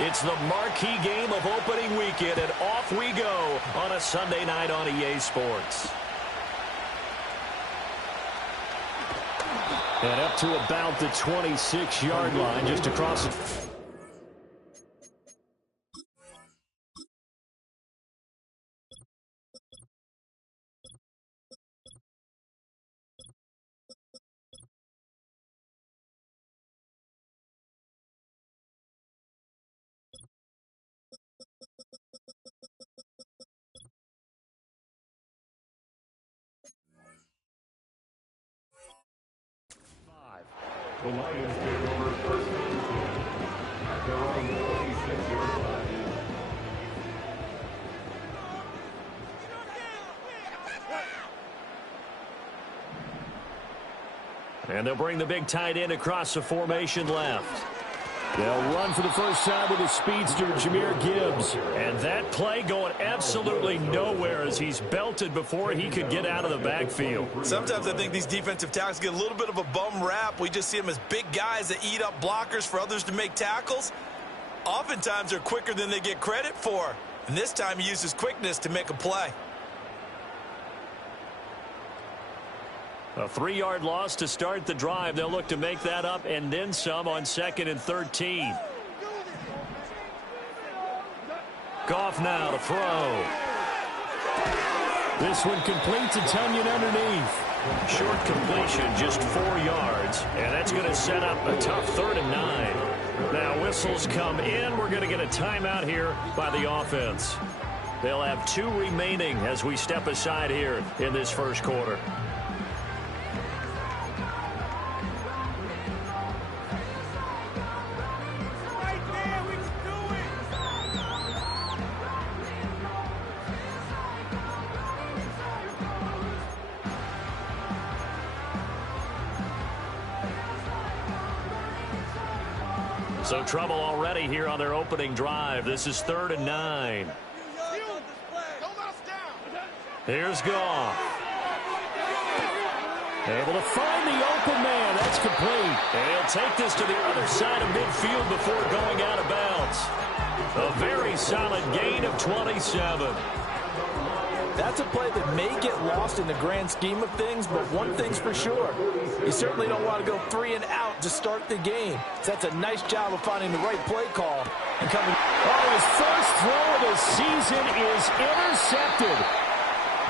It's the marquee game of opening weekend, and off we go on a Sunday night on EA Sports. And up to about the 26-yard line, just across the... The Lions take over first and 10 at their own 26-yard line. And they'll bring the big tight end across the formation left. They'll run for the first time with the speedster, Jahmyr Gibbs. And that play going absolutely nowhere as he's belted before he could get out of the backfield. Sometimes I think these defensive tackles get a little bit of a bum rap. We just see them as big guys that eat up blockers for others to make tackles. Oftentimes they're quicker than they get credit for. And this time he uses quickness to make a play. A 3-yard loss to start the drive. They'll look to make that up and then some on 2nd and 13. Goff now to throw. This one complete to Tonyan underneath. Short completion, just 4 yards. And that's going to set up a tough 3rd and 9. Now whistles come in. We're going to get a timeout here by the offense. They'll have 2 remaining as we step aside here in this first quarter. So trouble already here on their opening drive. This is 3rd and 9. Here's Goff. Able to find the open man. That's complete. And he'll take this to the other side of midfield before going out of bounds. A very solid gain of 27. That's a play that may get lost in the grand scheme of things, but one thing's for sure. You certainly don't want to go 3 and out to start the game. So that's a nice job of finding the right play call and coming. Oh, his first throw of the season is intercepted.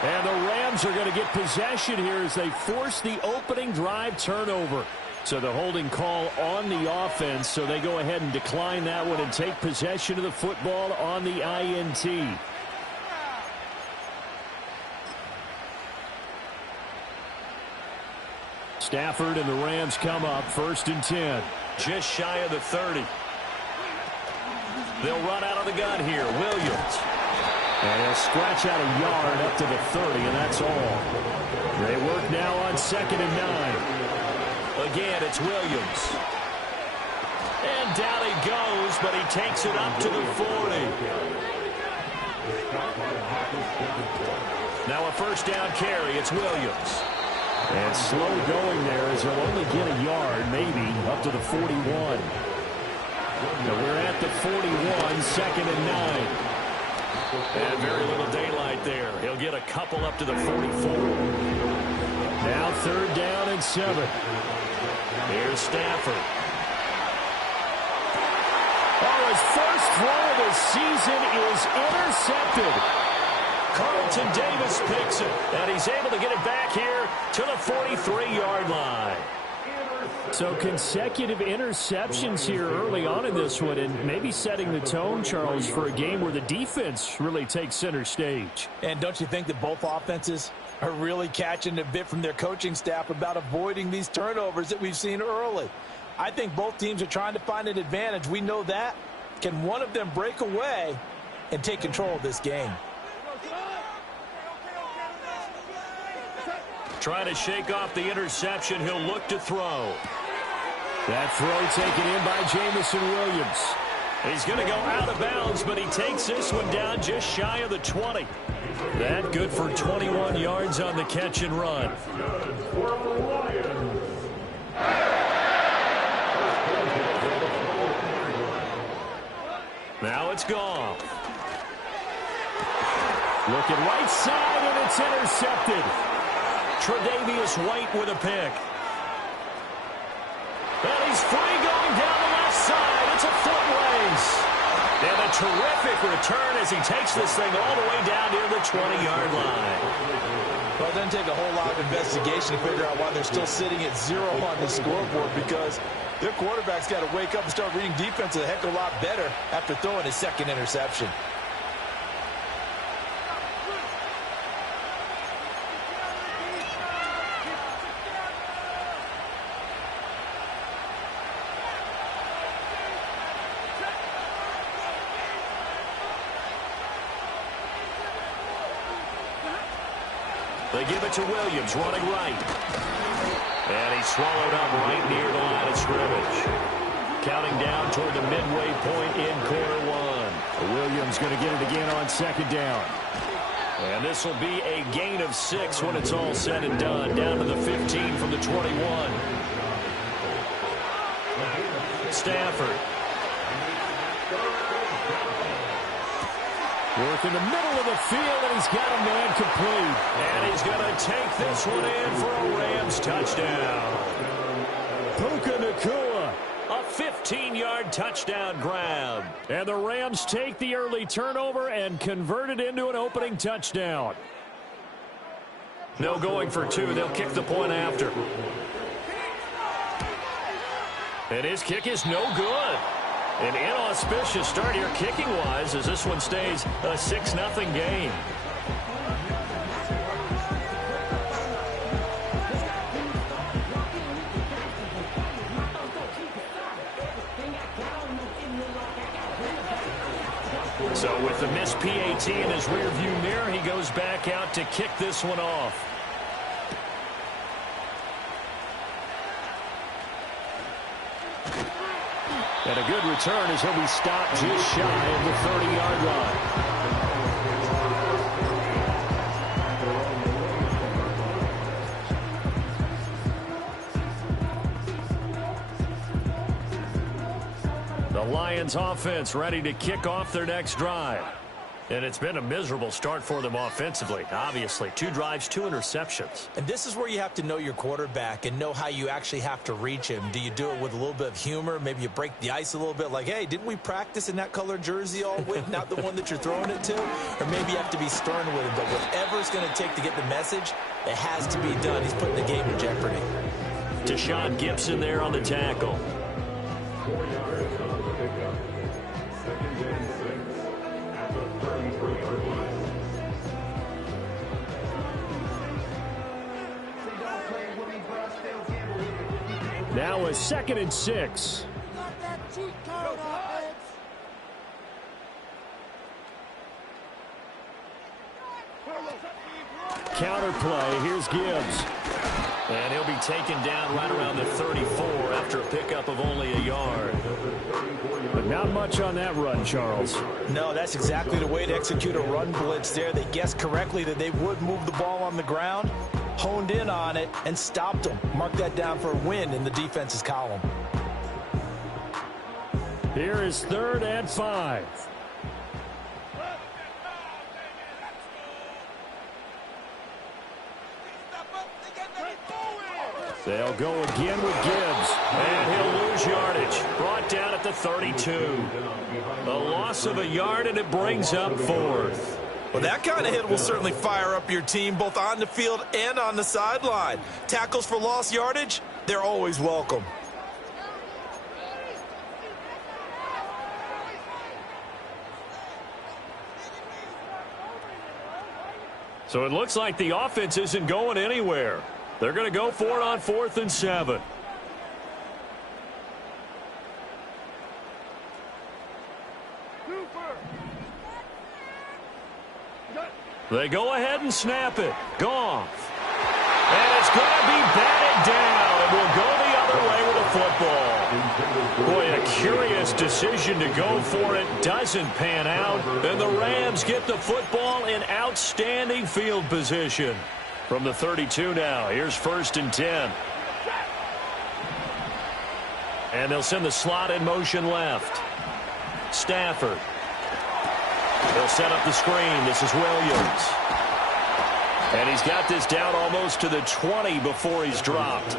And the Rams are going to get possession here as they force the opening drive turnover. So the holding call on the offense, so they go ahead and decline that one and take possession of the football on the INT. Stafford and the Rams come up 1st and 10. Just shy of the 30. They'll run out of the gun here. Williams. And he'll scratch out a yard up to the 30, and that's all. They work now on 2nd and 9. Again, it's Williams. And down he goes, but he takes it up to the 40. Now a first down carry. It's Williams. And slow going there as he'll only get a yard, maybe, up to the 41. Now we're at the 41, 2nd and 9. And very little daylight there. He'll get a couple up to the 44. Now 3rd down and 7. Here's Stafford. Oh, his first throw of the season is intercepted. Carlton Davis picks it, and he's able to get it back here to the 43-yard line. So consecutive interceptions here early on in this one, and maybe setting the tone, Charles, for a game where the defense really takes center stage. And don't you think that both offenses are really catching a bit from their coaching staff about avoiding these turnovers that we've seen early? I think both teams are trying to find an advantage. We know that. Can one of them break away and take control of this game? Trying to shake off the interception. He'll look to throw. That throw taken in by Jamison Williams. He's going to go out of bounds, but he takes this one down just shy of the 20. That good for 21 yards on the catch and run. Now it's Goff. Looking right side, and it's intercepted. Tre'Davious White with a pick. And he's free going down the left side. It's a foot race. And a terrific return as he takes this thing all the way down near the 20-yard line. Well, it doesn't take a whole lot of investigation to figure out why they're still sitting at 0 on the scoreboard, because their quarterback's got to wake up and start reading defense a heck of a lot better after throwing his second interception. They give it to Williams, running right. And he's swallowed up right near the line of scrimmage. Counting down toward the midway point in quarter one. Williams going to get it again on second down. And this will be a gain of 6 when it's all said and done. Down to the 15 from the 21. Stafford. Work in the middle of the field, and he's got a man complete. And he's going to take this one in for a Rams touchdown. Puka Nacua, a 15-yard touchdown grab. And the Rams take the early turnover and convert it into an opening touchdown. No going for 2. They'll kick the point after. And his kick is no good. An inauspicious start here kicking-wise as this one stays a 6-0 game. So with the missed PAT in his rearview mirror, he goes back out to kick this one off. And a good return as he'll be stopped just shy of the 30-yard line. The Lions offense ready to kick off their next drive. And it's been a miserable start for them offensively. Obviously, 2 drives, 2 interceptions. And this is where you have to know your quarterback and know how you actually have to reach him. Do you do it with a little bit of humor? Maybe you break the ice a little bit, like, hey, didn't we practice in that color jersey all week, not the one that you're throwing it to? Or maybe you have to be stern with him. But whatever it's going to take to get the message, it has to be done. He's putting the game in jeopardy. Deshaun Gibson there on the tackle. 4 yards on the pickup. 2nd and 6 at the 33-yard line. Now a 2nd and 6. Counter play. Here's Gibbs. And he'll be taken down right around the 34 after a pickup of only a yard. But not much on that run, Charles. No, that's exactly the way to execute a run blitz there. They guessed correctly that they would move the ball on the ground, honed in on it, and stopped them. Mark that down for a win in the defense's column. Here is 3rd and 5. They'll go again with Gibbs. And he'll lose yardage. Brought down at the 32. A loss of a yard, and it brings up 4th. Well, that kind of hit will certainly fire up your team both on the field and on the sideline. Tackles for lost yardage, they're always welcome. So it looks like the offense isn't going anywhere. They're going to go for it on 4th and 7. They go ahead and snap it. Goff. And it's going to be batted down. It will go the other way with the football. Boy, a curious decision to go for it. Doesn't pan out. And the Rams get the football in outstanding field position. From the 32 now, here's 1st and 10. And they'll send the slot in motion left. Stafford. He'll set up the screen. This is Williams. And he's got this down almost to the 20 before he's dropped.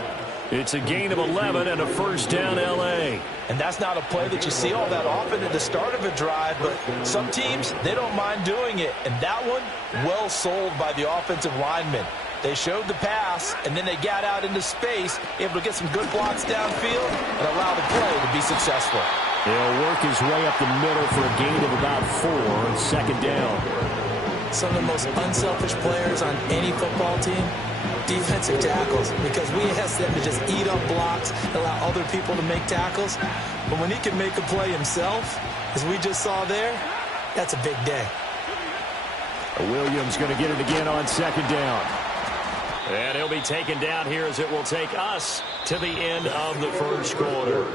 It's a gain of 11 and a first down L.A. And that's not a play that you see all that often at the start of a drive, but some teams, they don't mind doing it. And that one, well sold by the offensive lineman. They showed the pass, and then they got out into space, able to get some good blocks downfield and allow the play to be successful. He'll work his way up the middle for a gain of about 4 on second down. Some of the most unselfish players on any football team, defensive tackles, because we ask them to just eat up blocks, allow other people to make tackles. But when he can make a play himself, as we just saw there, that's a big day. Williams going to get it again on second down. And he'll be taken down here as it will take us to the end of the first quarter.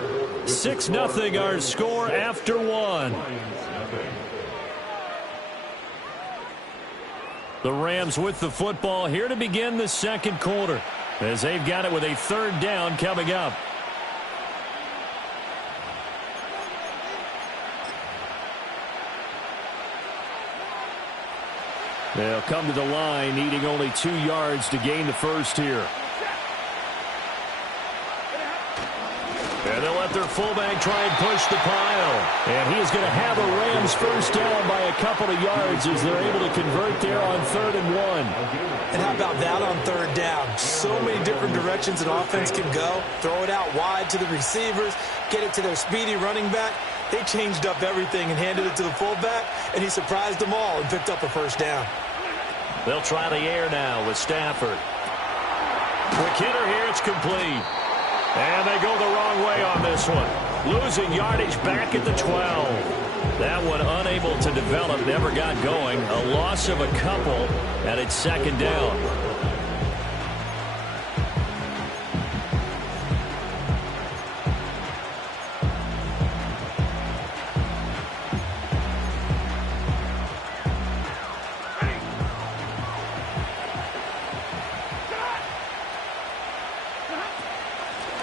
6-0 our score after one. The Rams with the football here to begin the second quarter as they've got it with a third down coming up. They'll come to the line needing only 2 yards to gain the first here. And they'll let their fullback try and push the pile. And he's going to have a Rams first down by a couple of yards as they're able to convert there on 3rd and 1. And how about that on third down? So many different directions an offense can go. Throw it out wide to the receivers, get it to their speedy running back. They changed up everything and handed it to the fullback, and he surprised them all and picked up a first down. They'll try the air now with Stafford. Quick hitter here, it's complete. And they go the wrong way on this one. Losing yardage back at the 12. That one unable to develop, never got going. A loss of a couple, and it's second down.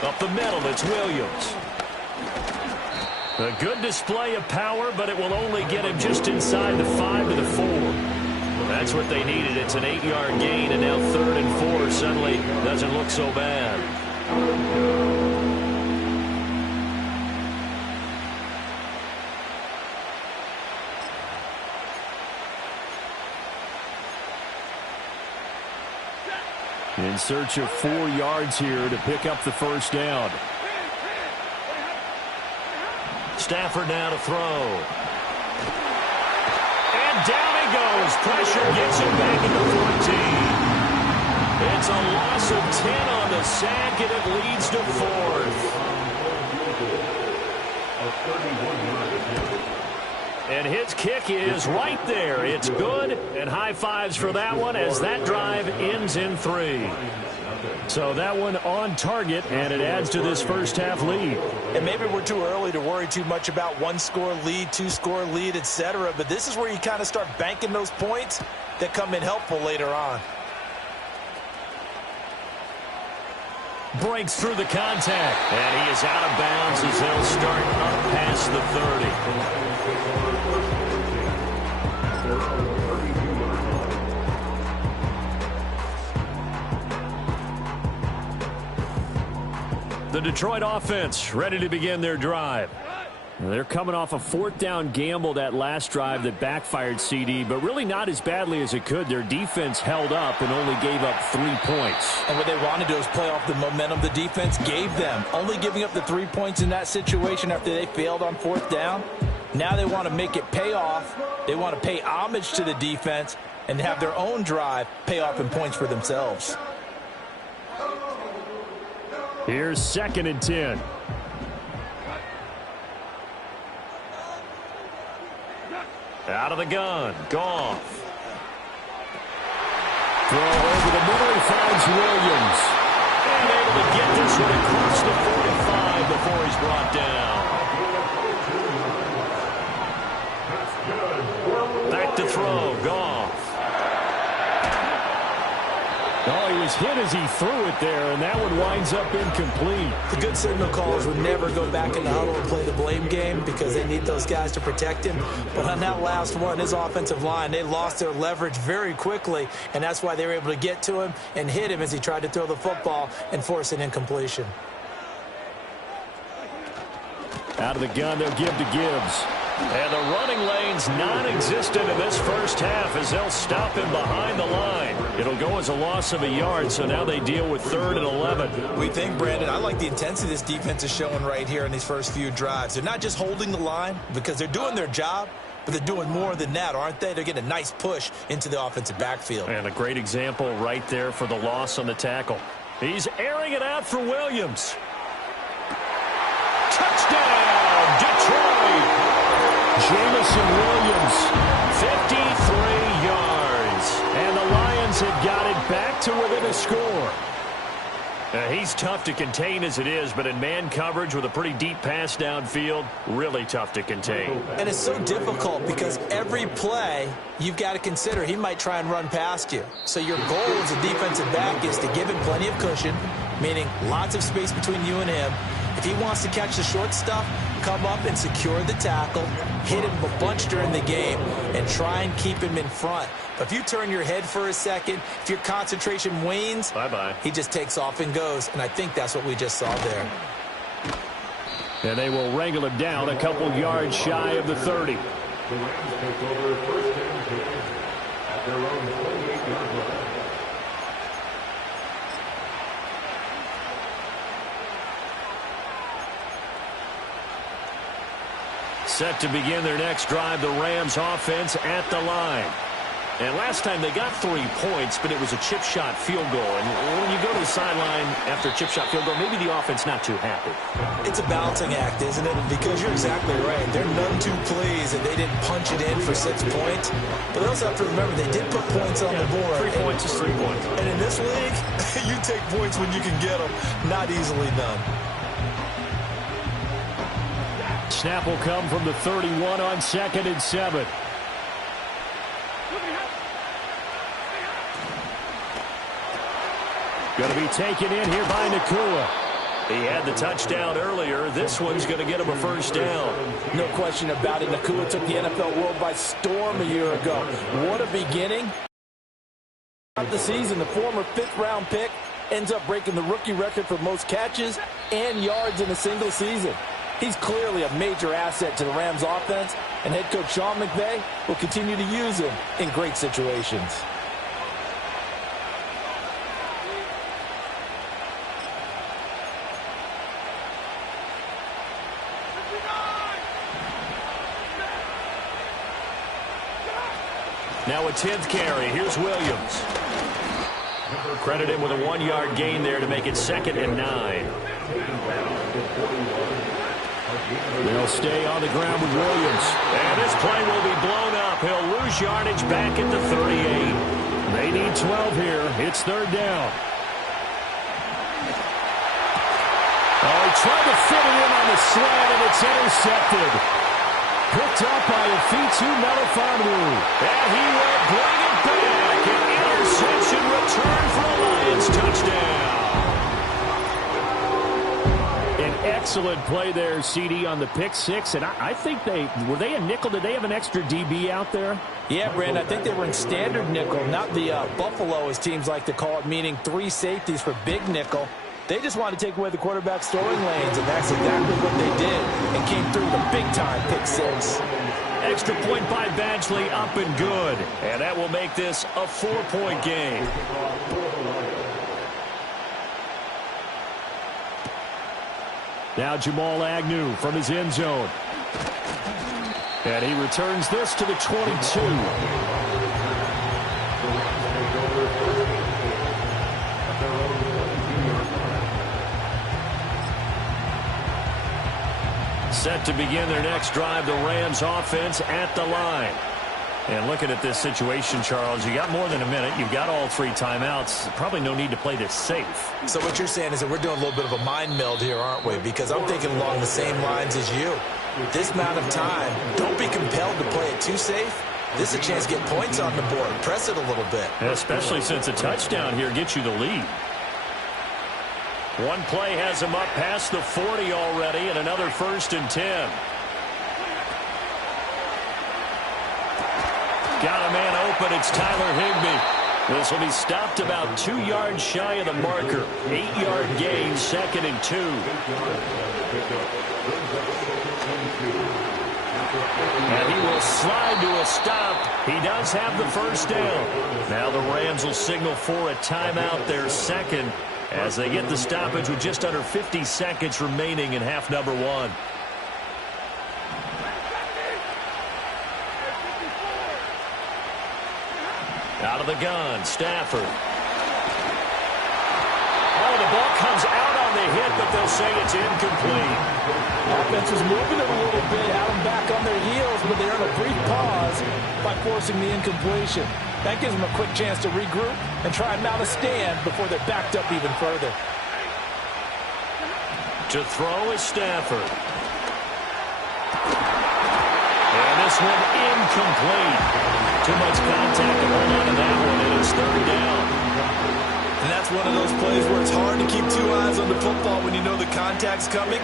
Up the middle, it's Williams. A good display of power, but it will only get him just inside the 5 to the 4. That's what they needed. It's an 8-yard gain, and now 3rd and 4 suddenly doesn't look so bad. In search of 4 yards here to pick up the first down. Stafford now to throw. And down he goes. Pressure gets him back at the 14. It's a loss of 10 on the sack, and it leads to 4th. And his kick is right there. It's good, and high fives for that one as that drive ends in 3. So that one on target, and it adds to this first half lead. And maybe we're too early to worry too much about 1-score lead, 2-score lead, etc. But this is where you kind of start banking those points that come in helpful later on. Breaks through the contact, and he is out of bounds as they'll start up past the 30. The Detroit offense ready to begin their drive. They're coming off a 4th down gamble that last drive that backfired, CD, but really not as badly as it could. Their defense held up and only gave up 3 points. And what they want to do is play off the momentum the defense gave them. Only giving up the 3 points in that situation after they failed on 4th down. Now they want to make it pay off. They want to pay homage to the defense and have their own drive pay off in points for themselves. Here's 2nd and 10. Out of the gun, Goff. Throw over the middle, he finds Williams. And able to get this one across the 45 before he's brought down. Back to throw, Goff. Oh, he was hit as he threw it there, and that one winds up incomplete. The good signal callers would never go back in the huddle and play the blame game because they need those guys to protect him. But on that last one, his offensive line, they lost their leverage very quickly, and that's why they were able to get to him and hit him as he tried to throw the football and force an incompletion. Out of the gun, they'll give to Gibbs. And the running lane's non-existent in this first half as they'll stop him behind the line. It'll go as a loss of a yard, so now they deal with 3rd and 11. We think, Brandon, I like the intensity this defense is showing right here in these first few drives. They're not just holding the line because they're doing their job, but they're doing more than that, aren't they? They're getting a nice push into the offensive backfield. And a great example right there for the loss on the tackle. He's airing it out for Williams. Touchdown, Detroit! Jamison Williams, 53 yards. And the Lions have got it back to within a score. He's tough to contain as it is, but in man coverage with a pretty deep pass downfield, really tough to contain. And it's so difficult because every play you've got to consider he might try and run past you. So your goal as a defensive back is to give him plenty of cushion, meaning lots of space between you and him. If he wants to catch the short stuff, come up and secure the tackle, hit him a bunch during the game, and try and keep him in front. But if you turn your head for a second, if your concentration wanes, bye-bye. He just takes off and goes, and I think that's what we just saw there. And they will wrangle him down a couple yards shy of the 30. The Rams take over 1st and 10 at their own 28-yard line. Set to begin their next drive, the Rams offense at the line. And last time they got 3 points, but it was a chip shot field goal. And when you go to the sideline after a chip shot field goal, maybe the offense not too happy. It's a balancing act, isn't it? Because you're exactly right. They're none too pleased that they didn't punch it in for 6 points. But they also have to remember they did put points on the board. 3 points is 3 points. And in this league, you take points when you can get them. Not easily done. Snap will come from the 31 on 2nd and 7. Going to be taken in here by Nacua. He had the touchdown earlier. This one's going to get him a first down. No question about it. Nacua took the NFL world by storm a year ago. What a beginning. Of the season, the former 5th-round pick ends up breaking the rookie record for most catches and yards in a single season. He's clearly a major asset to the Rams offense, and head coach Sean McVay will continue to use him in great situations. Now a 10th carry. Here's Williams. Credit him with a 1-yard gain there to make it 2nd and 9. They'll stay on the ground with Williams. And this play will be blown up. He'll lose yardage back at the 38. They need 12 here. It's 3rd down. Oh, he tried to fit it in on the slant, and it's intercepted. Picked up by Afitu Melifonwu. And he will bring it back. An interception return for a Lions touchdown. An excellent play there, CD, on the pick 6. And I think were they a nickel? Did they have an extra DB out there? Yeah, Brandon, I think they were in standard nickel, not the Buffalo, as teams like to call it, meaning 3 safeties for big nickel. They just wanted to take away the quarterback's throwing lanes, and that's exactly what they did, and came through with a big-time pick 6. Extra point by Badgley, up and good. And that will make this a 4-point game. Now Jamal Agnew from his end zone. And he returns this to the 22. Set to begin their next drive, the Rams offense at the line. And looking at this situation, Charles, you got more than a minute. You've got all 3 timeouts. Probably no need to play this safe. So what you're saying is that we're doing a little bit of a mind meld here, aren't we? Because I'm thinking along the same lines as you. This amount of time, don't be compelled to play it too safe. This is a chance to get points on the board. Press it a little bit. Especially since a touchdown here gets you the lead. One play has him up past the 40 already, and another 1st and 10. Got a man open. It's Tyler Higbee. This will be stopped about 2 yards shy of the marker. 8-yard gain, 2nd and 2. And he will slide to a stop. He does have the first down. Now the Rams will signal for a timeout, their second, as they get the stoppage with just under 50 seconds remaining in half number 1. Out of the gun, Stafford. Oh, the ball comes out on the hit, but they'll say it's incomplete. Offense was moving it a little bit, had them back on their heels, but they earned a brief pause by forcing the incompletion. That gives them a quick chance to regroup and try and mount a stand before they're backed up even further. To throw is Stafford. And this one incomplete. Too much contact to hold on to that one, and it's 3rd down. And that's one of those plays where it's hard to keep 2 eyes on the football when you know the contact's coming,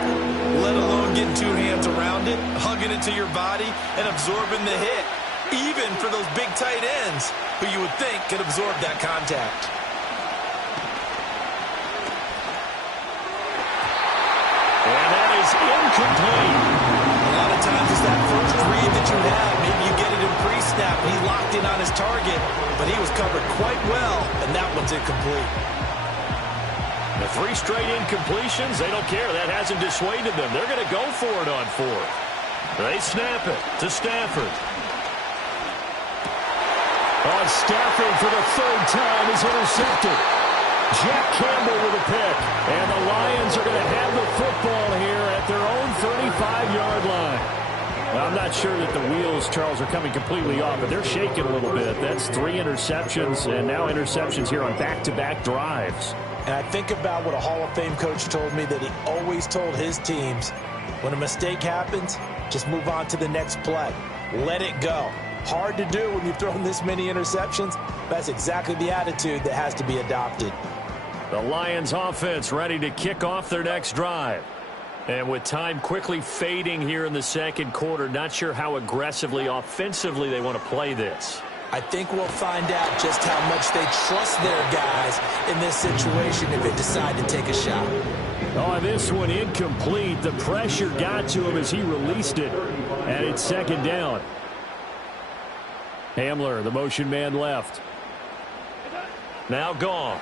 let alone getting 2 hands around it, hugging it to your body, and absorbing the hit, even for those big tight ends who you would think could absorb that contact. And that is incomplete. A lot of times it's that first read that you have. Maybe you get it in pre-snap, and he locked in on his target, but he was covered quite well, and that one's incomplete. The 3 straight incompletions, they don't care. That hasn't dissuaded them. They're going to go for it on 4th. They snap it to Stafford. Oh, Stafford for the 3rd time is intercepted. Jack Campbell with a pick. And the Lions are going to have the football here at their own 35-yard line. I'm not sure that the wheels, Charles, are coming completely off, but they're shaking a little bit. That's 3 interceptions, and now interceptions here on back-to-back drives. And I think about what a Hall of Fame coach told me that he always told his teams, when a mistake happens, just move on to the next play. Let it go. Hard to do when you've thrown this many interceptions. That's exactly the attitude that has to be adopted. The Lions offense ready to kick off their next drive. And with time quickly fading here in the 2nd quarter, not sure how aggressively, offensively they want to play this. I think we'll find out just how much they trust their guys in this situation if they decide to take a shot. Oh, this one incomplete. The pressure got to him as he released it. And it's 2nd down. Hamler, the motion man left. Now Goff.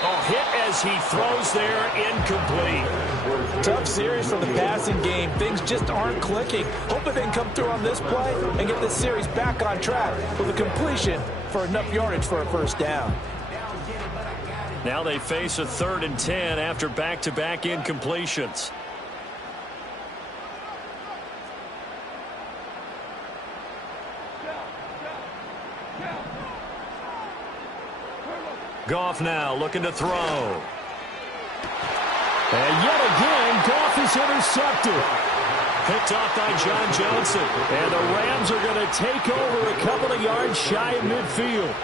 Oh, hit as he throws there, incomplete. Tough series for the passing game. Things just aren't clicking. Hoping they can come through on this play and get this series back on track with a completion for enough yardage for a 1st down. Now they face a 3rd and 10 after back-to-back incompletions. Goff now looking to throw. And yet again, Goff is intercepted. Picked off by John Johnson. And the Rams are going to take over a couple of yards shy of midfield.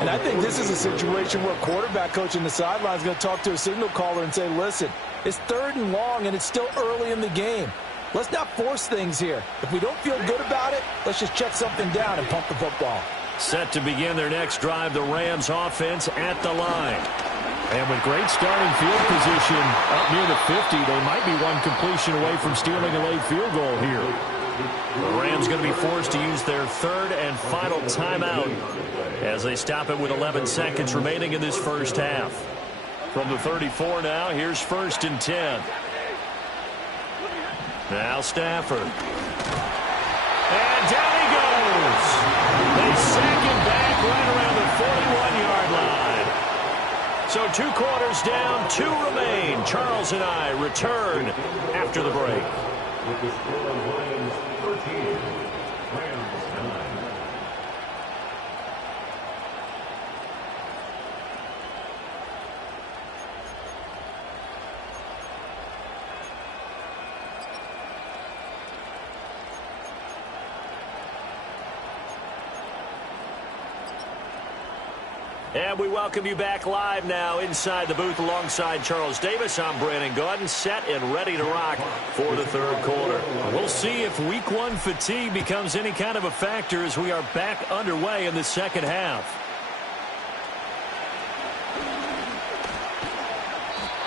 And I think this is a situation where quarterback coach in the sideline is going to talk to a signal caller and say, listen, it's 3rd and long and it's still early in the game. Let's not force things here. If we don't feel good about it, let's just check something down and pump the football. Set to begin their next drive, the Rams offense at the line. And with great starting field position up near the 50, they might be one completion away from stealing a late field goal here. The Rams going to be forced to use their 3rd and final timeout as they stop it with 11 seconds remaining in this 1st half. From the 34 now, here's 1st and 10. Now Stafford. And down he goes. They sack him back right around the 41-yard line. So 2 quarters down, 2 remain. Charles and I return after the break. With the score of Lions 13, Rams 9. And we welcome you back live now inside the booth alongside Charles Davis. I'm Brandon Gaudin, set and ready to rock for the third quarter. We'll see if week one fatigue becomes any kind of a factor as we are back underway in the second half.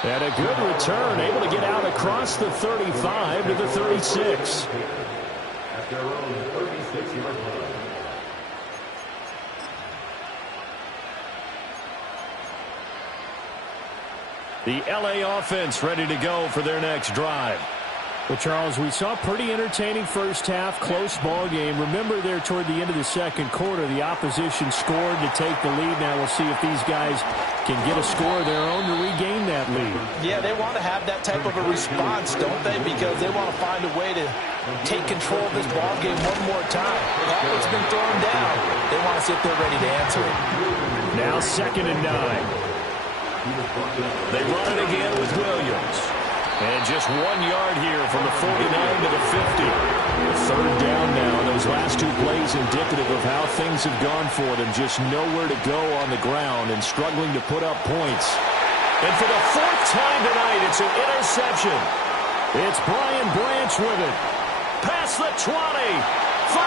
And a good return, able to get out across the 35 to the 36. At their own 36-yard line. The LA offense ready to go for their next drive. Well, Charles, we saw a pretty entertaining first half, close ball game. Remember there toward the end of the second quarter, the opposition scored to take the lead. Now we'll see if these guys can get a score of their own to regain that lead. Yeah, they want to have that type of a response, don't they? Because they want to find a way to take control of this ball game one more time. All that's been thrown down, they want to see if they're ready to answer it. Now 2nd and 9. They run it again with Williams. And just 1 yard here from the 49 to the 50. Third down now. Those last two plays indicative of how things have gone for them. Just nowhere to go on the ground and struggling to put up points. And for the 4th time tonight, it's an interception. It's Brian Branch with it. Past the 20. 5.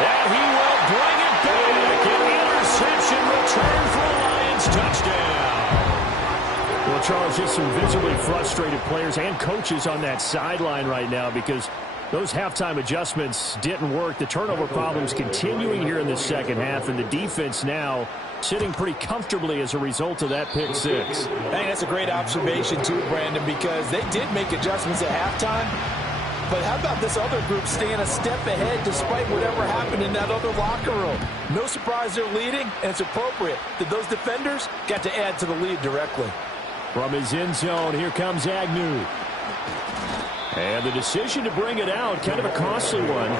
And he will bring it back. An interception return for a Lions touchdown. Well, Charles, just some visibly frustrated players and coaches on that sideline right now because those halftime adjustments didn't work. The turnover problems continuing here in the second half, and the defense now sitting pretty comfortably as a result of that pick six. I think that's a great observation too, Brandon, because they did make adjustments at halftime. But how about this other group staying a step ahead despite whatever happened in that other locker room? No surprise they're leading, and it's appropriate that those defenders got to add to the lead directly. From his end zone, here comes Agnew. And the decision to bring it out, kind of a costly one,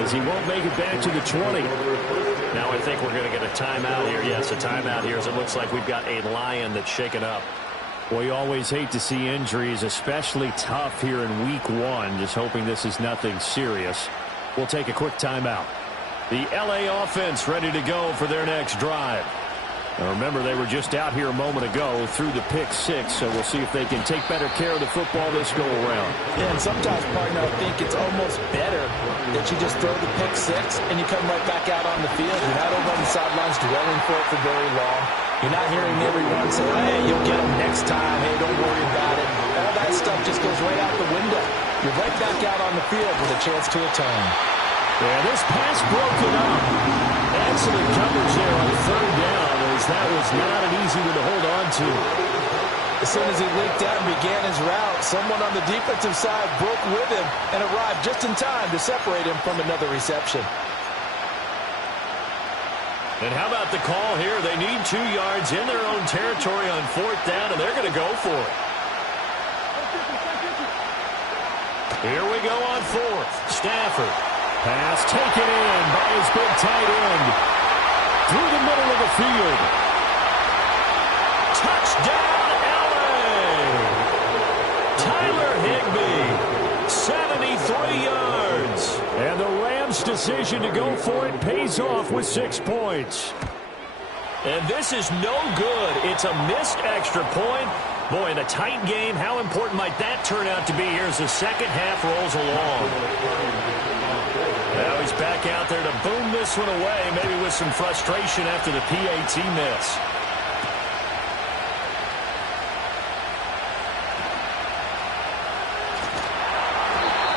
as he won't make it back to the 20. Now I think we're going to get a timeout here. Yes, a timeout here, as it looks like we've got a Lion that's shaken up. Well, you always hate to see injuries, especially tough here in week one. Just hoping this is nothing serious. We'll take a quick timeout. The LA offense ready to go for their next drive. Now remember, they were just out here a moment ago through the pick six, so we'll see if they can take better care of the football this go-around. Yeah, and sometimes, partner, I think it's almost better that you just throw the pick six and you come right back out on the field. You're not over on the sidelines dwelling for it for very long. You're not hearing everyone say, hey, you'll get them next time. Hey, don't worry about it. All that stuff just goes right out the window. You're right back out on the field with a chance to atone. Yeah, this pass broken up. Excellent coverage there on 3rd down, as that was not an easy one to hold on to. As soon as he leaked out and began his route, someone on the defensive side broke with him and arrived just in time to separate him from another reception. And how about the call here? They need 2 yards in their own territory on 4th down, and they're going to go for it. Here we go on 4th. Stafford. Pass taken in by his big tight end. Through the middle of the field. Touchdown, LA! Tyler Higbee, 73 yards. And the Rams' decision to go for it pays off with 6 points. And this is no good. It's a missed extra point. Boy, in a tight game, how important might that turn out to be here as the second half rolls along? Now he's back out there to boom this one away, maybe with some frustration after the PAT miss.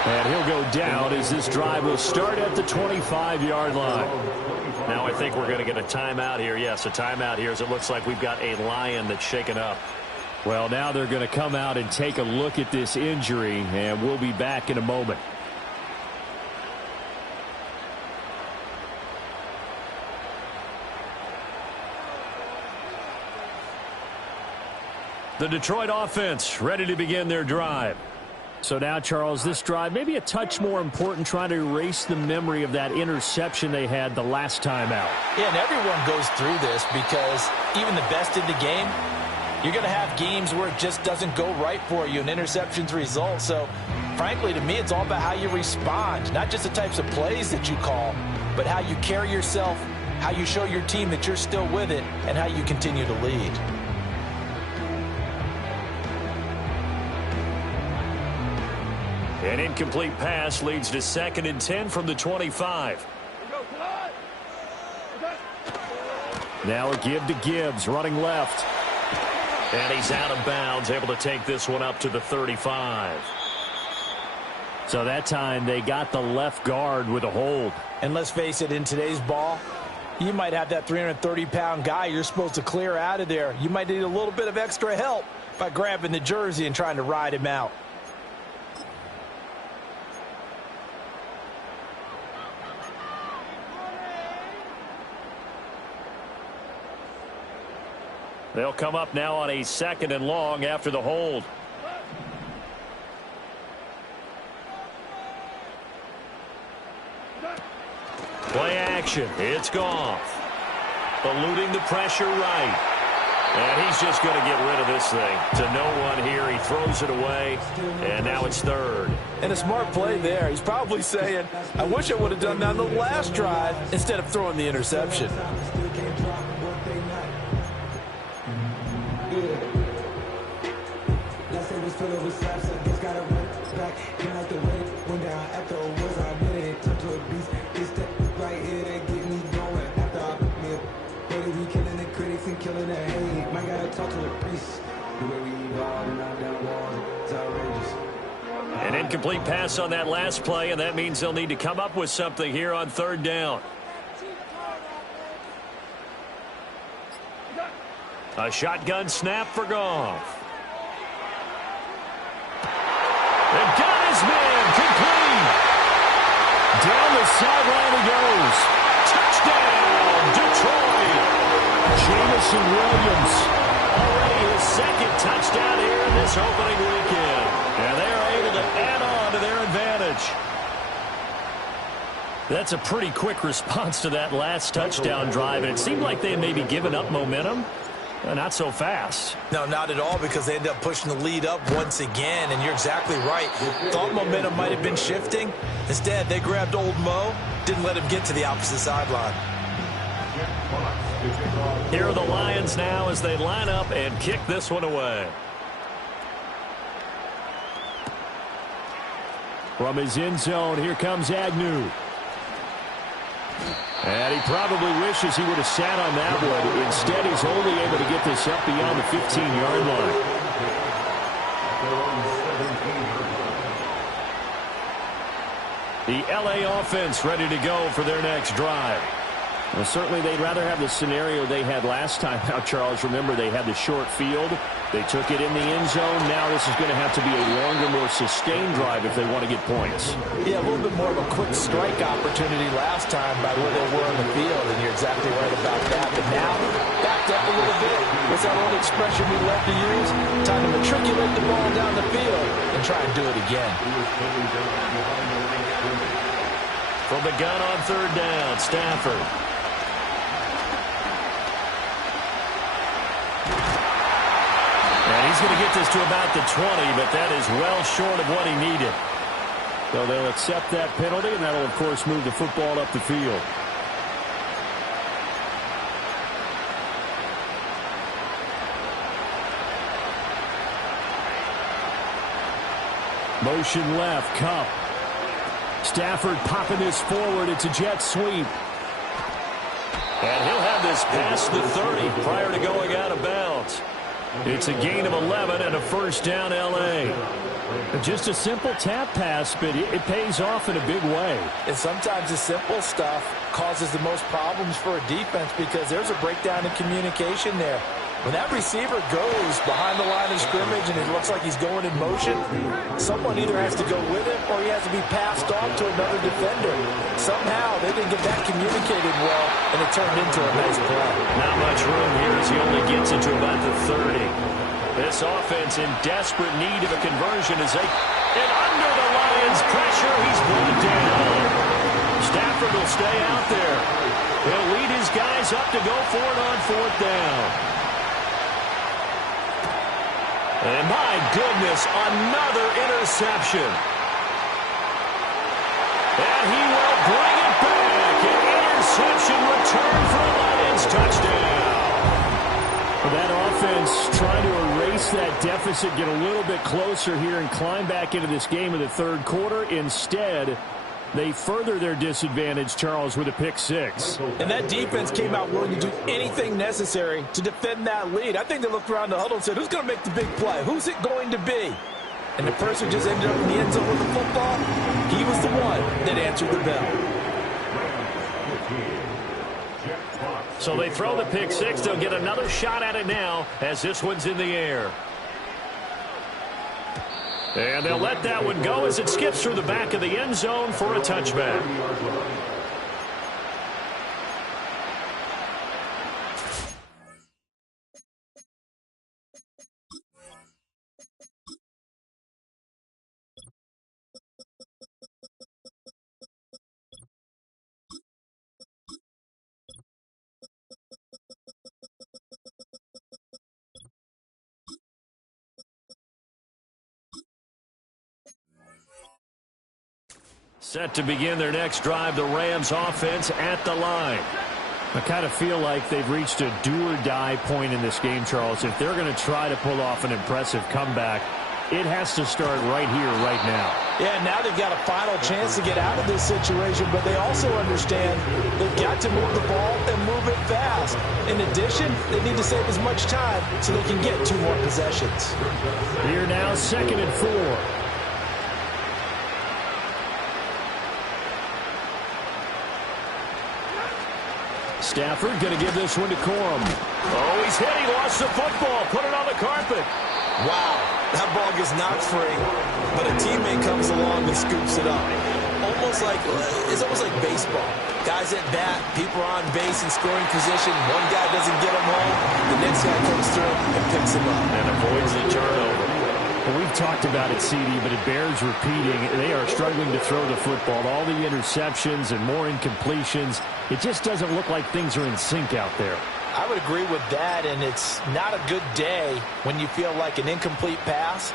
And he'll go down as this drive will start at the 25-yard line. Now I think we're going to get a timeout here. Yes, a timeout here, as it looks like we've got a Lion that's shaken up. Well, now they're going to come out and take a look at this injury, and we'll be back in a moment. The Detroit offense ready to begin their drive. So now, Charles, this drive maybe a touch more important, trying to erase the memory of that interception they had the last time out. Yeah, and everyone goes through this because even the best in the game, you're going to have games where it just doesn't go right for you and interceptions result. So, frankly, to me, it's all about how you respond, not just the types of plays that you call, but how you carry yourself how you show your team that you're still with it, and how you continue to lead. An incomplete pass leads to 2nd and 10 from the 25. Now a give to Gibbs, running left. And he's out of bounds, able to take this one up to the 35. So that time they got the left guard with a hold. And let's face it, in today's ball, you might have that 330-pound guy you're supposed to clear out of there. You might need a little bit of extra help by grabbing the jersey and trying to ride him out. They'll come up now on a 2nd and long after the hold. Play action. It's Goff. Eluding the pressure right. And he's just going to get rid of this thing. To no one here. He throws it away. And now it's 3rd. And a smart play there. He's probably saying, I wish I would have done that on the last drive instead of throwing the interception. An incomplete pass on that last play, and that means they'll need to come up with something here on 3rd down. A shotgun snap for Goff. They've got his man, complete. Down the sideline he goes. Touchdown, Detroit. Jameson Williams. Already his 2nd touchdown here in this opening weekend. And they're able to add on to their advantage. That's a pretty quick response to that last touchdown drive, and it seemed like they had maybe given up momentum. Not so fast. No, not at all, because they ended up pushing the lead up once again, and you're exactly right. Thought momentum might have been shifting. Instead, they grabbed old Mo, didn't let him get to the opposite sideline. Here are the Lions now as they line up and kick this one away. From his end zone, here comes Agnew. And he probably wishes he would have sat on that one. Instead, he's only able to get this up beyond the 15-yard line. The LA offense ready to go for their next drive. Well, certainly they'd rather have the scenario they had last time. Now, Charles, remember, they had the short field. They took it in the end zone. Now this is going to have to be a longer, more sustained drive if they want to get points. Yeah, a little bit more of a quick strike opportunity last time by where they were on the field, and you're exactly right about that. But now, backed up a little bit. What's that old expression we love to use? Time to matriculate the ball down the field and try and do it again. From the gun on 3rd down, Stafford. And he's going to get this to about the 20, but that is well short of what he needed. So they'll accept that penalty, and that'll, of course, move the football up the field. Motion left, Kupp. Stafford popping this forward. It's a jet sweep. And he'll have this past the 30 prior to going out of bounds. It's a gain of 11 and a 1st down, L.A. Just a simple tap pass, but it pays off in a big way. And sometimes the simple stuff causes the most problems for a defense because there's a breakdown in communication there. When that receiver goes behind the line of scrimmage and it looks like he's going in motion, someone either has to go with him or he has to be passed on to another defender. Somehow they didn't get that communicated well, and it turned into a nice play. Not much room here as he only gets it to about the 30. This offense in desperate need of a conversion as and under the Lions' pressure, he's brought down. Stafford will stay out there. He'll lead his guys up to go for it on 4th down. And my goodness, another interception. And he will bring it back. An interception, return for a Lions touchdown. That offense trying to erase that deficit, get a little bit closer here and climb back into this game in the third quarter. Instead, they further their disadvantage, Charles, with a pick six. And that defense came out willing to do anything necessary to defend that lead. I think they looked around the huddle and said, who's going to make the big play? Who's it going to be? And the person just ended up in the end zone with the football. He was the one that answered the bell. So they throw the pick six. They'll get another shot at it now as this one's in the air. And they'll let that one go as it skips through the back of the end zone for a touchback. Set to begin their next drive, the Rams offense at the line. I kind of feel like they've reached a do-or-die point in this game, Charles. If they're going to try to pull off an impressive comeback, it has to start right here, right now. Yeah, now they've got a final chance to get out of this situation, but they also understand they've got to move the ball and move it fast. In addition, they need to save as much time so they can get 2 more possessions. Here now, 2nd and 4. Stafford going to give this one to Corum. Oh, he's hit. He lost the football. Put it on the carpet. Wow, that ball gets knocked free, but a teammate comes along and scoops it up. It's almost like baseball. Guys at bat, people are on base in scoring position. One guy doesn't get him home. The next guy comes through and picks him up. And avoids the turnover. Well, we've talked about it, CD, but it bears repeating. They are struggling to throw the football. All the interceptions and more incompletions. It just doesn't look like things are in sync out there. I would agree with that, and it's not a good day when you feel like an incomplete pass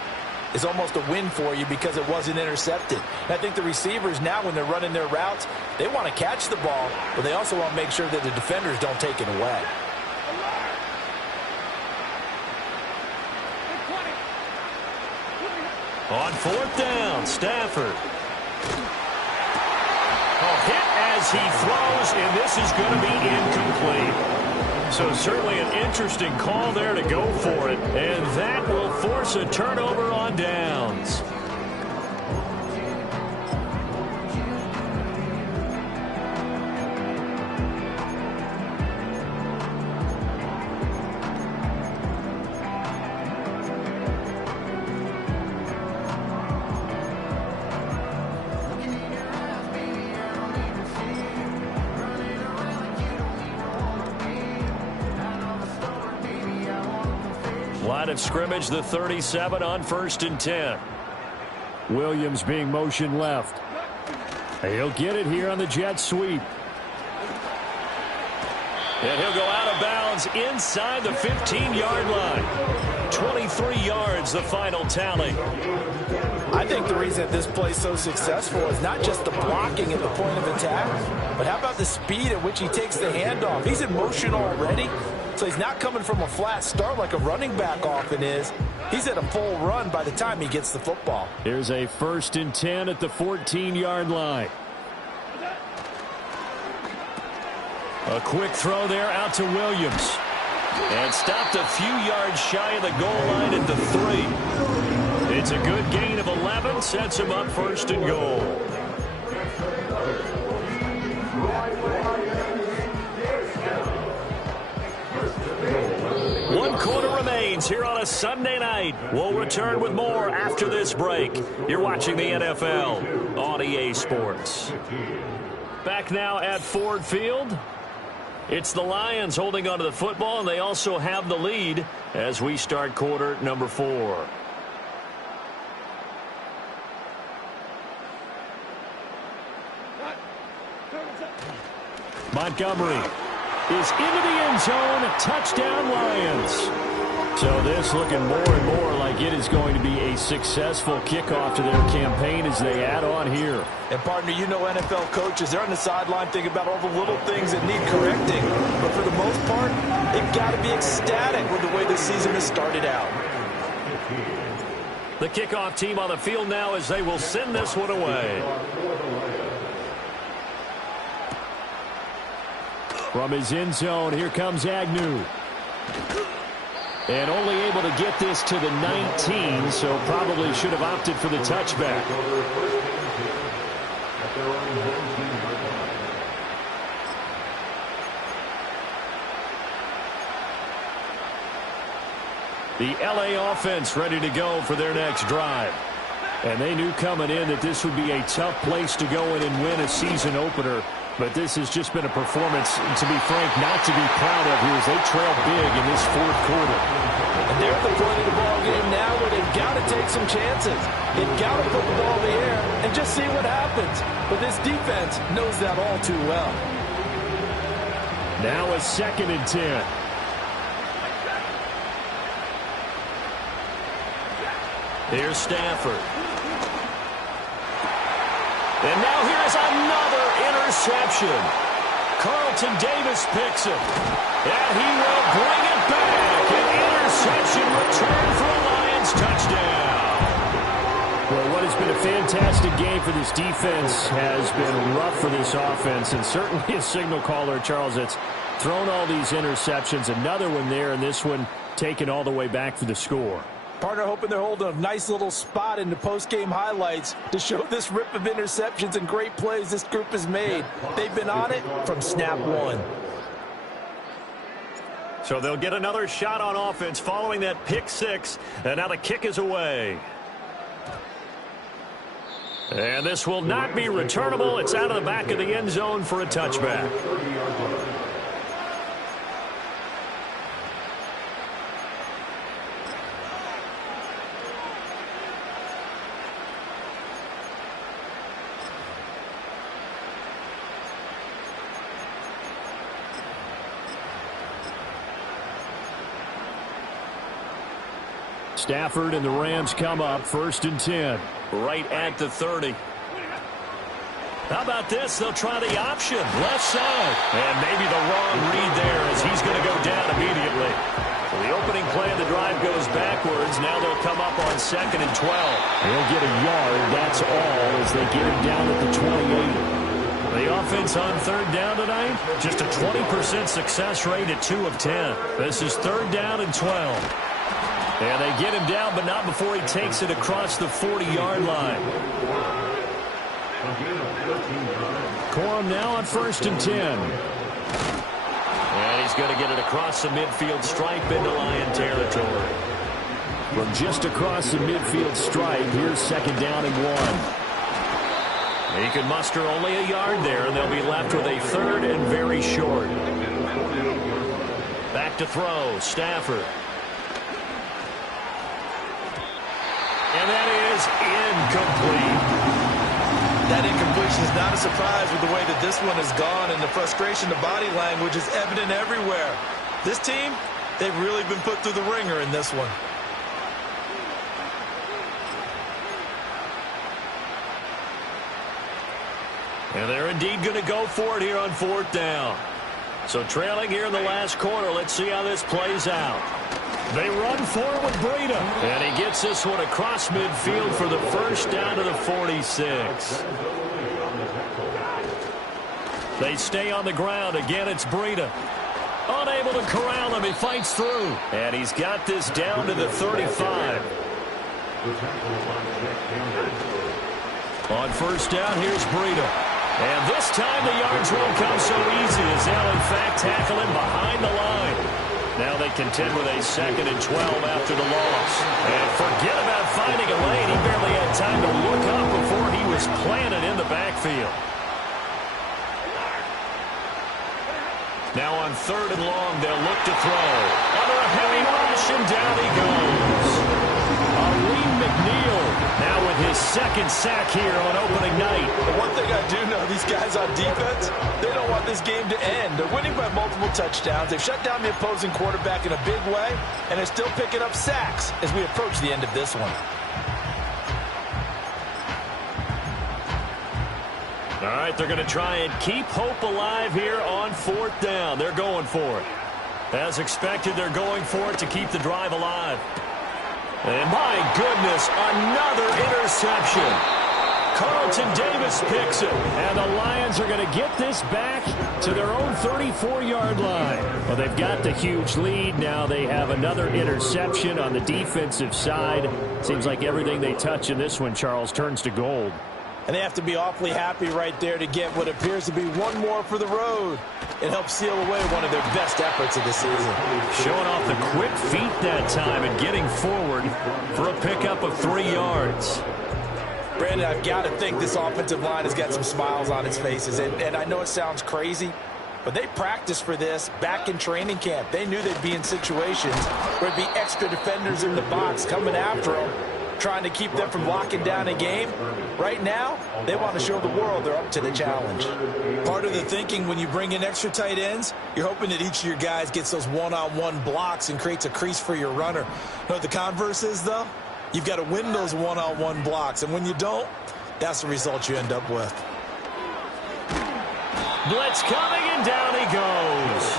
is almost a win for you because it wasn't intercepted. And I think the receivers now, when they're running their routes, they want to catch the ball, but they also want to make sure that the defenders don't take it away. On 4th down, Stafford. Hit as he throws, and this is going to be incomplete. So certainly an interesting call there to go for it, and that will force a turnover on downs. Line of scrimmage, the 37 on 1st and 10. Williams being motion left. He'll get it here on the jet sweep. And he'll go out of bounds inside the 15-yard line. 23 yards, the final tally. I think the reason that this play is so successful is not just the blocking at the point of attack, but how about the speed at which he takes the handoff? He's in motion already, so he's not coming from a flat start like a running back often is. He's at a full run by the time he gets the football. Here's a 1st and 10 at the 14-yard line. A quick throw there out to Williams. And stopped a few yards shy of the goal line at the 3. It's a good gain of 11, sets him up 1st and goal. One quarter remains here on a Sunday night. We'll return with more after this break. You're watching the NFL on EA Sports. Back now at Ford Field. It's the Lions holding onto the football, and they also have the lead as we start quarter number 4. Montgomery is into the end zone. Touchdown, Lions. So this looking more and more like it is going to be a successful kickoff to their campaign as they add on here. And, partner, you know NFL coaches, they're on the sideline thinking about all the little things that need correcting. But for the most part, they've got to be ecstatic with the way this season has started out. The kickoff team on the field now as they will send this one away. From his end zone, here comes Agnew. And only able to get this to the 19, so probably should have opted for the touchback. The LA offense ready to go for their next drive. And they knew coming in that this would be a tough place to go in and win a season opener. But this has just been a performance, to be frank, not to be proud of here as they trail big in this fourth quarter. And they're at the point of the ball game now where they've got to take some chances. They've got to put the ball in the air and just see what happens. But this defense knows that all too well. Now a 2nd and 10. Here's Stafford. And now here's another interception. Carlton Davis picks it. And he will bring it back. An interception return for a Lions touchdown. Well, what has been a fantastic game for this defense has been rough for this offense. And certainly a signal caller, Charles, that's thrown all these interceptions. Another one there, and this one taken all the way back for the score. Partner hoping they're holding a nice little spot in the post-game highlights to show this rip of interceptions and great plays this group has made. They've been on it from snap one. So they'll get another shot on offense following that pick six. And now the kick is away. And this will not be returnable. It's out of the back of the end zone for a touchback. Stafford and the Rams come up 1st and 10. Right at the 30. How about this? They'll try the option. Left side. And maybe the wrong read there as he's going to go down immediately. So the opening play of the drive goes backwards. Now they'll come up on 2nd and 12. They'll get a yard. That's all as they get him down at the 28. The offense on 3rd down tonight, just a 20% success rate at 2 of 10. This is 3rd down and 12. And they get him down, but not before he takes it across the 40-yard line. Corum now on 1st and 10. And he's going to get it across the midfield stripe into Lion territory. From just across the midfield stripe, here's 2nd down and 1. He can muster only a yard there, and they'll be left with a 3rd and very short. Back to throw, Stafford. And that is incomplete. That incompletion is not a surprise with the way that this one has gone, and the frustration, the body language is evident everywhere. This team, they've really been put through the ringer in this one. And they're indeed going to go for it here on 4th down. So trailing here in the last quarter, let's see how this plays out. They run forward with Breida. And he gets this one across midfield for the 1st down to the 46. They stay on the ground. Again, it's Breida. Unable to corral him. He fights through. And he's got this down to the 35. On 1st down, here's Breida. And this time the yards won't come so easy as they'll, in fact, tackle him behind the line. Now they contend with a 2nd and 12 after the loss. And forget about finding a lane. He barely had time to look up before he was planted in the backfield. Now on 3rd and long, they'll look to throw. Under a heavy rush, and down he goes. Aleem McNeil now with his 2nd sack here on opening night. The one thing I do know these guys on defense, they don't want this game to end. They're winning by multiple touchdowns. They've shut down the opposing quarterback in a big way, and they're still picking up sacks as we approach the end of this one. All right, they're going to try and keep hope alive here on 4th down. They're going for it. As expected, they're going for it to keep the drive alive. And my goodness, another interception. Carlton Davis picks it. And the Lions are going to get this back to their own 34-yard line. Well, they've got the huge lead. Now they have another interception on the defensive side. Seems like everything they touch in this one, Charles, turns to gold. And they have to be awfully happy right there to get what appears to be one more for the road. It helps seal away one of their best efforts of the season. Showing off the quick feet that time and getting forward for a pickup of 3 yards. Brandon, I've got to think this offensive line has got some smiles on its faces. And I know it sounds crazy, but they practiced for this back in training camp. They knew they'd be in situations where there'd be extra defenders in the box coming after them, trying to keep them from locking down a game. Right now, they want to show the world they're up to the challenge. Part of the thinking when you bring in extra tight ends, you're hoping that each of your guys gets those one-on-one blocks and creates a crease for your runner. You know what the converse is, though? You've got to win those one-on-one blocks, and when you don't, that's the result you end up with. Blitz coming, and down he goes.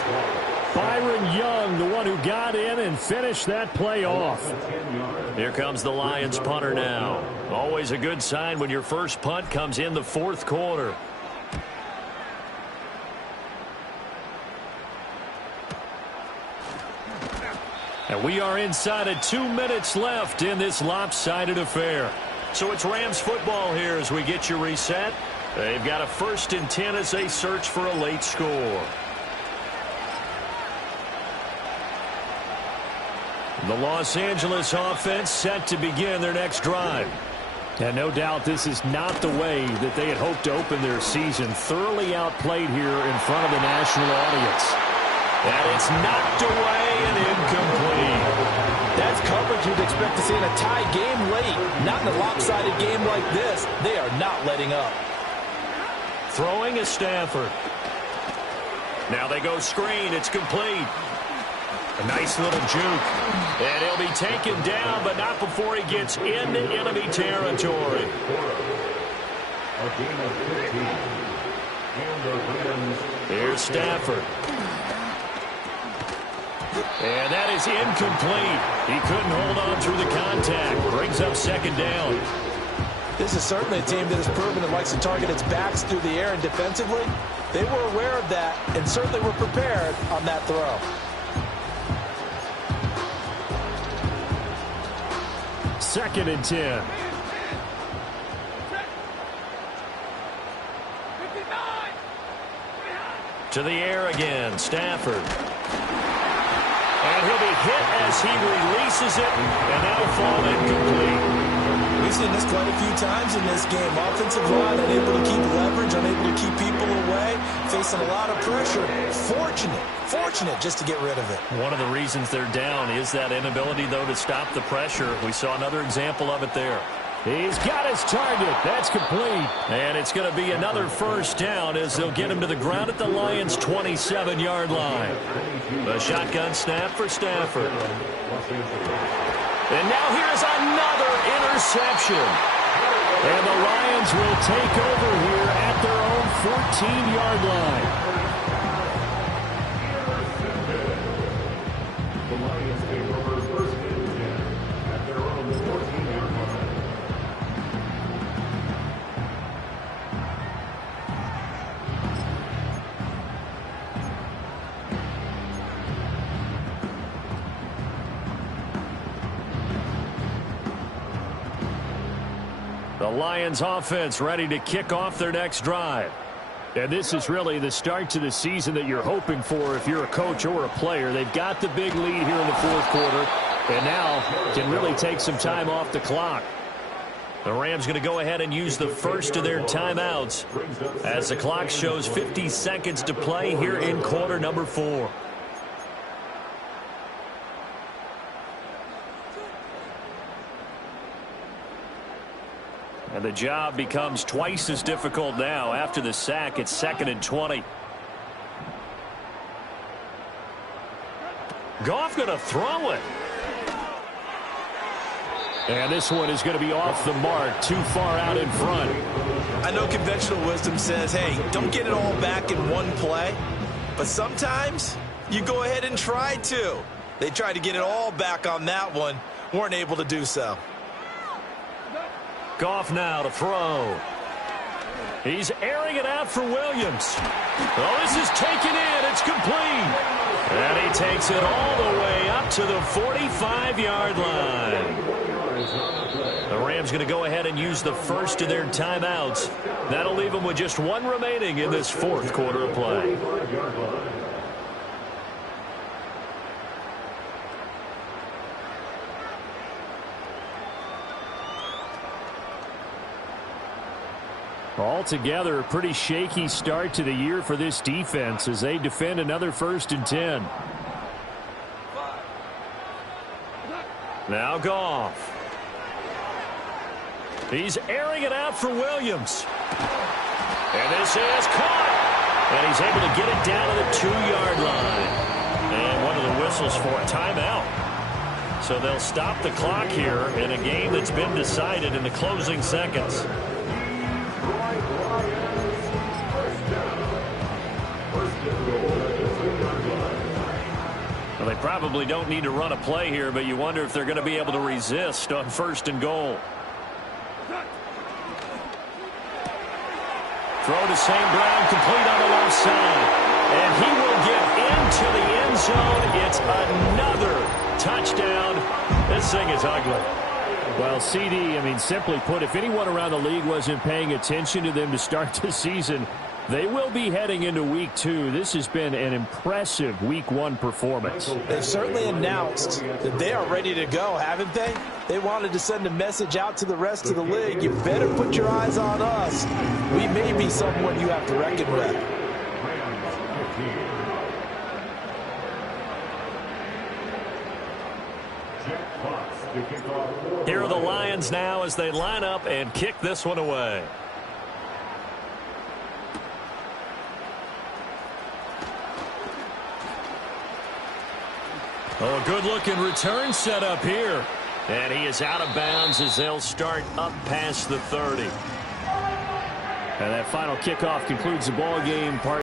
Byron Young, the one who got in and finished that play off. Here comes the Lions punter now. Always a good sign when your first punt comes in the 4th quarter. And we are inside of 2 minutes left in this lopsided affair. So it's Rams football here as we get you reset. They've got a 1st and 10 as they search for a late score. The Los Angeles offense set to begin their next drive. And no doubt this is not the way that they had hoped to open their season. Thoroughly outplayed here in front of the national audience. And it's knocked away and incomplete. That's coverage you'd expect to see in a tie game late. Not in a lopsided game like this. They are not letting up. Throwing is Stafford. Now they go screen. It's complete. A nice little juke. And he'll be taken down, but not before he gets into enemy territory. Here's Stafford. And that is incomplete. He couldn't hold on through the contact. Brings up 2nd down. This is certainly a team that has proven it likes to target its backs through the air, and defensively, they were aware of that and certainly were prepared on that throw. 2nd and 10. To the air again, Stafford. And he'll be hit as he releases it, and that'll fall incomplete. We've seen this quite a few times in this game. Offensive line unable to keep leverage, unable to keep people away, facing a lot of pressure. Fortunate just to get rid of it. One of the reasons they're down is that inability, though, to stop the pressure. We saw another example of it there. He's got his target. That's complete. And it's going to be another 1st down as they'll get him to the ground at the Lions' 27-yard line. The shotgun snap for Stafford. And now here's another interception. And the Lions will take over here at their own 14-yard line. The Lions take over 1st and 10 at their own 14-yard line. The Lions offense ready to kick off their next drive. And this is really the start to the season that you're hoping for if you're a coach or a player. They've got the big lead here in the 4th quarter, and now can really take some time off the clock. The Rams going to go ahead and use the first of their timeouts as the clock shows 50 seconds to play here in quarter number 4. And the job becomes twice as difficult now. After the sack, it's 2nd and 20. Goff going to throw it. And this one is going to be off the mark, too far out in front. I know conventional wisdom says, hey, don't get it all back in one play. But sometimes you go ahead and try to. They tried to get it all back on that one. Weren't able to do so. Goff now to throw. He's airing it out for Williams. Oh, this is taken in. It's complete. And he takes it all the way up to the 45-yard line. The Rams going to go ahead and use the first of their timeouts. That'll leave them with just one remaining in this fourth quarter of play. Altogether, a pretty shaky start to the year for this defense as they defend another 1st and 10. Now Goff. He's airing it out for Williams. And this is caught. And he's able to get it down to the 2-yard line. And one of the whistles for a timeout. So they'll stop the clock here in a game that's been decided in the closing seconds. Well, they probably don't need to run a play here, but you wonder if they're going to be able to resist on 1st and goal. Throw to St. Brown, complete on the left side. And he will get into the end zone. It's another touchdown. This thing is ugly. Well, CD, simply put, if anyone around the league wasn't paying attention to them to start the season, they will be heading into Week 2. This has been an impressive Week 1 performance. They've certainly announced that they are ready to go, haven't they? They wanted to send a message out to the rest of the league. You better put your eyes on us. We may be someone you have to reckon with. Here are the Lions now as they line up and kick this one away. Oh, a good-looking return set up here. And he is out of bounds as they'll start up past the 30. And that final kickoff concludes the ball game.